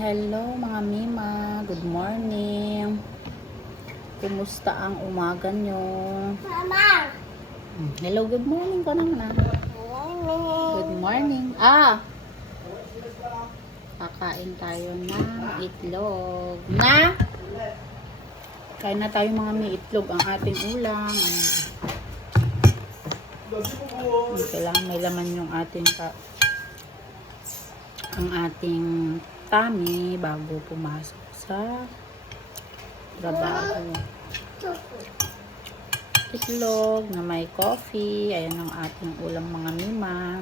Hello mga Mima, good morning. Kumusta ang umaga nyo? Mama! Hello, good morning ko naman. Good morning. Kakain tayo ng itlog. Kain na tayo mga may itlog ang ating ulam. Kailangan may laman yung ating tummy bago pumasok sa trabaho. Itlog na may coffee. Ayan ang ating ulam mga Mima.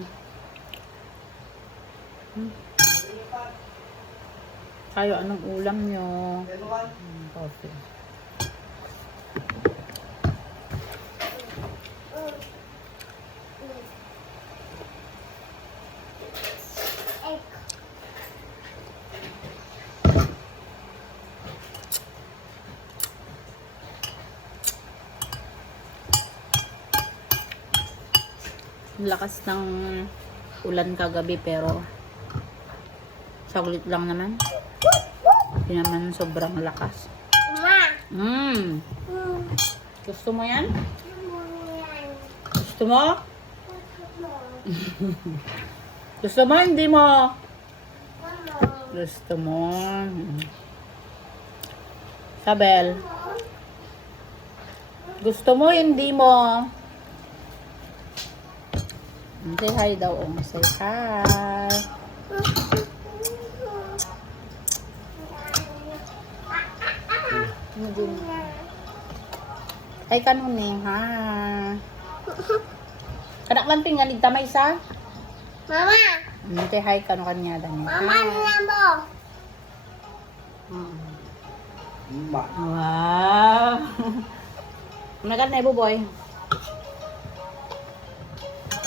Kayo, anong ulam nyo? Coffee. Lakas ng ulan kagabi pero saglit lang naman. Hindi naman sobrang lakas. Gusto mo yan? Gusto mo? Gusto mo? Hindi mo? Gusto mo? Sabel? Gusto mo? Hindi mo? Say hi daw. Say hi. Ay kanuning ha. Kanak lang pingalig tamay sa? Mama! Say hi kanu kanya dami. Mama, namo! Wow. Nagal na ibuboy.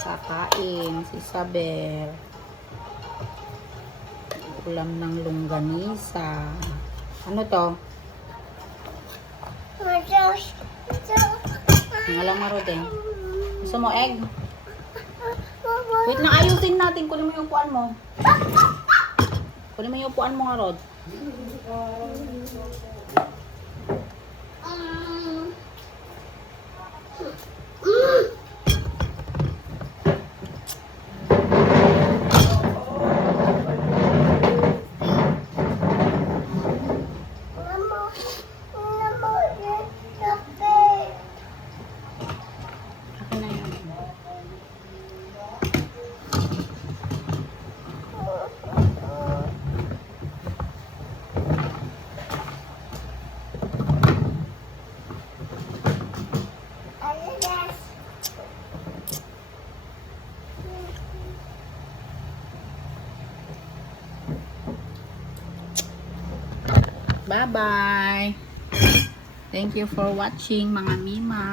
Kakain si Isabel. Ulam ng longganisa. Ano to? Ngalang marot eh. Gusto mo egg? Wait na, ayusin natin. Kunin mo yung upuan mo. Kunin mo yung upuan mo nga, Rod. Bye-bye. Thank you for watching mga Mima.